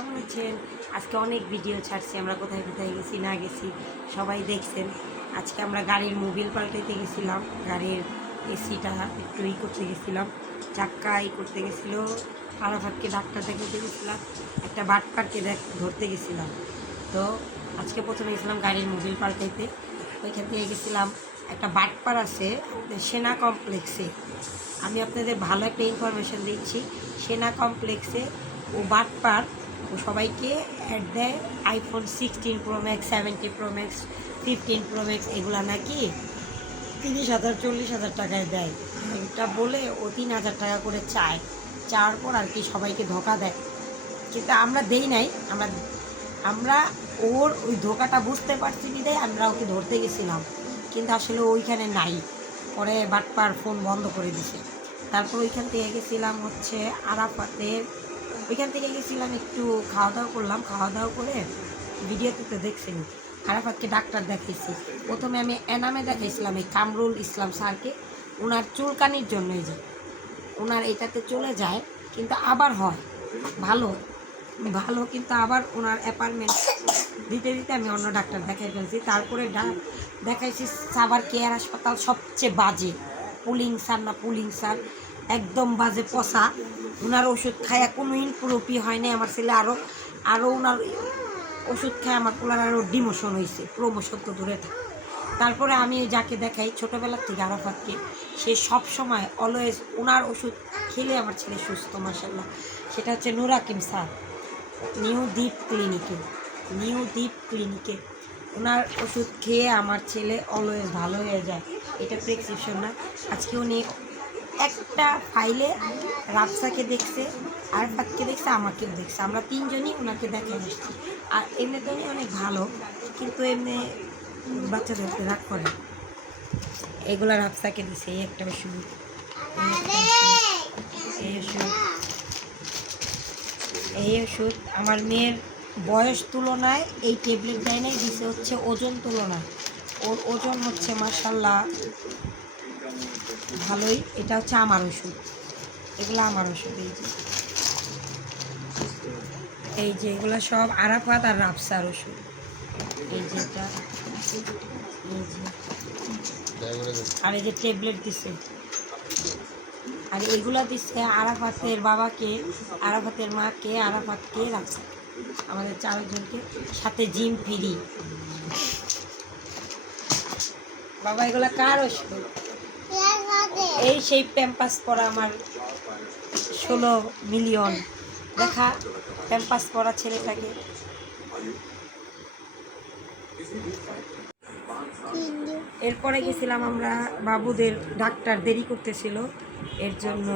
কেমন আছেন? আজকে অনেক ভিডিও ছাড়ছি, আমরা কোথায় কোথায় গেছি না গেছি সবাই দেখছেন। আজকে আমরা গাড়ির মোবিল পাল্টাইতে গেছিলাম, গাড়ির এসিটা একটু করতে গেছিলাম, চাক্কা করতে গেছিলো। আরাফাতকে ডাক্তার দেখাতে গেছিলাম, একটা বাটপারকে ধরতে গেছিলাম। তো আজকে প্রথমে গেছিলাম গাড়ির মোবিল পাল্টাইতে। ওইখান থেকে গেছিলাম, একটা বাটপার আছে সেনা কমপ্লেক্সে। আমি আপনাদের ভালো একটা ইনফরমেশান দিচ্ছি। সেনা কমপ্লেক্সে ও বাটপার ও সবাইকে অ্যাড দেয় iPhone 16 pro max, 70 pro max, 15 pro max, এগুলো নাকি 30,000 40,000 টাকায় দেয়। এটা বলে ও 3,000 টাকা করে চাওয়ার পর আর কি সবাইকে ধোকা দেয়। কিন্তু আমরা দেই নাই, আমরা ওর ওই ধোকাটা বুঝতে পারছি বিদায় আমরা ওকে ধরতে গেছিলাম, কিন্তু আসলে ওইখানে নাই। পরে বাটপার ফোন বন্ধ করে দিছে। তারপর ওইখান থেকে গেছিলাম হচ্ছে আরাফাতের, ওইখান থেকে গেছিলাম একটু খাওয়া দাওয়া করলাম। খাওয়া দাওয়া করে ভিডিওতে তো দেখছেন আরাফাতকে ডাক্তার দেখাইছি। প্রথমে আমি এনামে দেখাইছিলাম এই কামরুল ইসলাম স্যারকে। ওনার চুলকানির জন্য, এই যে ওনার এটাতে চলে যায় কিন্তু আবার হয় ভালো, কিন্তু আবার ওনার অ্যাপয়েন্টমেন্ট দিতে দিতে আমি অন্য ডাক্তার দেখাই ফেলছি। তারপরে দেখাইছি সাভার কেয়ার হাসপাতাল, সবচেয়ে বাজে। পুলিং স্যার একদম বাজে পচা। ওনার ওষুধ খায়া কোনো ইমপ্রুভই হয় নাই। আমার ছেলে আরও ওনার ওষুধ খায় আমার পোলার আরও ডিমোশন হয়েছে, প্রমোশন তো দূরে থাকে। তারপরে আমি যাকে দেখাই ছোটোবেলার থেকে আরাফাতকে, সে সব সময় অলওয়েজ ওনার ওষুধ খেলে আমার ছেলে সুস্থ মাশাল্লাহ। সেটা হচ্ছে নূর হাকিম স্যার, নিউ দ্বীপ ক্লিনিকে। ওনার ওষুধ খেয়ে আমার ছেলে অলওয়েজ ভালো হয়ে যায়। এটা প্রেসক্রিপশন না। আজকে উনি একটা ফাইলে রাফসাকে দেখছে, আরাফাতকে দেখছে, আমাকেও দেখছে। আমরা তিনজনই ওনাকে দেখে আসছি। আর এমনিতে উনি অনেক ভালো, কিন্তু এমনি বাচ্চাদেরকে রাগ করে। এগুলো রাফসাকে দিছে। এই একটা ওষুধ, এই ওষুধ আমার মেয়ের বয়স তুলনায় এই ট্যাবলেট দেয় নাই, দিছে হচ্ছে ওজন তুলনায়। ওর ওজন হচ্ছে মাশাল্লাহ ভালোই। এটা হচ্ছে আমার ওষুধ, এগুলো আমার ওষুধ। এই যে এগুলো সব আরাফাত আর রাফসার ওষুধ। এই যে এটা, এই যে, আর এই যে ট্যাবলেট দিছে। আর এগুলা দিচ্ছে আরাফাতের বাবাকে, আরাফাতের মাকে, আরাফাতকে, রাফসাকে, আমাদের চারজনকে, সাথে জিম ফ্রি। বাবা এগুলা কার ওষুধ? এই সেই প্যাম্পাস পরা আমার 16 মিলিয়ন দেখা প্যাম্পাস পরা ছেলেটাকে। এরপরে গেছিলাম আমরা, বাবুদের ডাক্তার দেরি করতেছিল এর জন্য।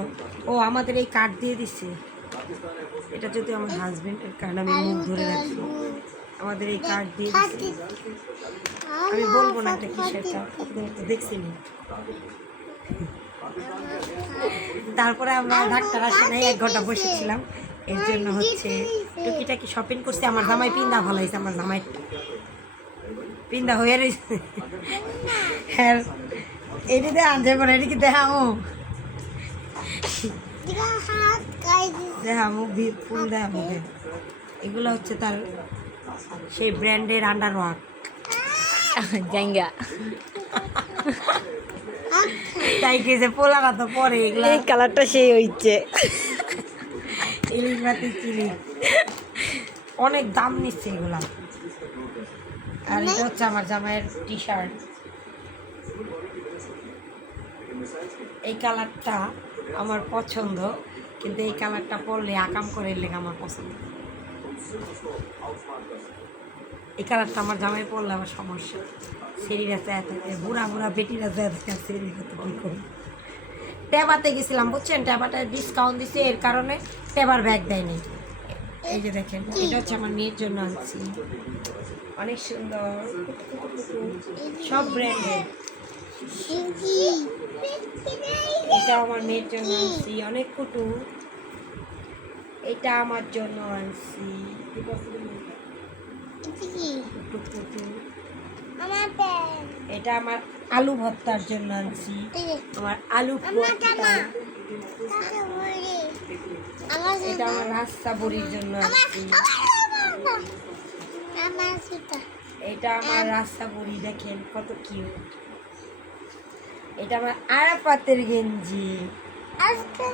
ও আমাদের এই কার্ড দিয়ে দিছে, এটা যদি আমার হাজবেন্ডের কার্ড, আমি মুখ ধরে রাখছি। আমাদের এই কার্ড দিয়ে দিছে, আমি বলবো না এটা কিসের কার্ড, আপনারা তো দেখছেনি। তারপরে আমরা ডাক্তার আসে নাই, 1 ঘন্টা বসেছিলাম। এর জন্য হচ্ছে টুকিটাকি শপিং করছি। আমার জামাই পিন্দা ভালো হয়েছে, আমার জামাই পিন্দা হয়ে রয়েছে। হ্যাঁ এটি দে আনতে পারে, এটি কি দেখামো, দেখামো ফুল দেখামো। এগুলো হচ্ছে তার সেই ব্র্যান্ডের আন্ডারওয়ার্ক জাঙ্গা। তাই কেছে পোলারা তো পরে এগুলো, এই কালারটা সেই হইছে ইলিশ মাটি চিনি, অনেক দাম নিচ্ছে এগুলা। আর এটা হচ্ছে আমার জামাইয়ের টি শার্ট। এই কালারটা আমার পছন্দ, কিন্তু এই কালারটা পরলে আকাম করে লেগে আমার পছন্দ। এই কালারটা আমার জামাই পরলে আমার সমস্যা, শরীরে চায় থাকে, বুড়া বেটিরা চায় থাকে, শরীরে কত কী করি। ট্যাবাতে গেছিলাম বুঝছেন, ট্যাবাটা ডিসকাউন্ট দিছে, এর কারণে ট্যাবার ব্যাগ দেয়নি। এই যে দেখেন, এটা হচ্ছে আমার মেয়ের জন্য আনছি, অনেক সুন্দর, সব ব্র্যান্ডের। এটা আমার মেয়ের জন্য আনছি, অনেক কুটু। এটা আমার জন্য আনছি, এটা আমার আলু ভর্তার জন্য আনছি, আমার আলু ভর্তা। আমার এটা আমার রাস্তা বড়ির জন্য আনছি। আমার সেটা এটা আমার রাস্তা বড়ি, দেখেন কত কিউট। এটা আমার আরাফাতের গেঞ্জি। আজকে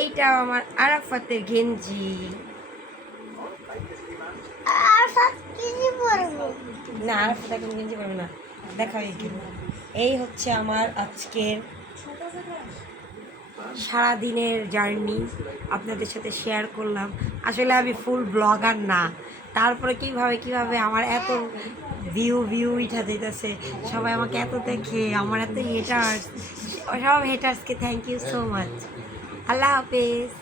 এইটা আমার আরাফাতের গেঞ্জি। আর সব কিনে পড়বো। না, আরাফাত এখন গেঞ্জি পাবে না, দেখা এইখানে। এই হচ্ছে আমার আজকের সারাদিনের জার্নি, আপনাদের সাথে শেয়ার করলাম। আসলে আমি ফুল ব্লগার না, তারপরে কিভাবে আমার এত ভিউ উঠা যেতেছে, সবাই আমাকে এত দেখে, আমার এত হেটার্স, সব হেটার্সকে থ্যাংক ইউ সো মাচ। আল্লাহ হাফেজ।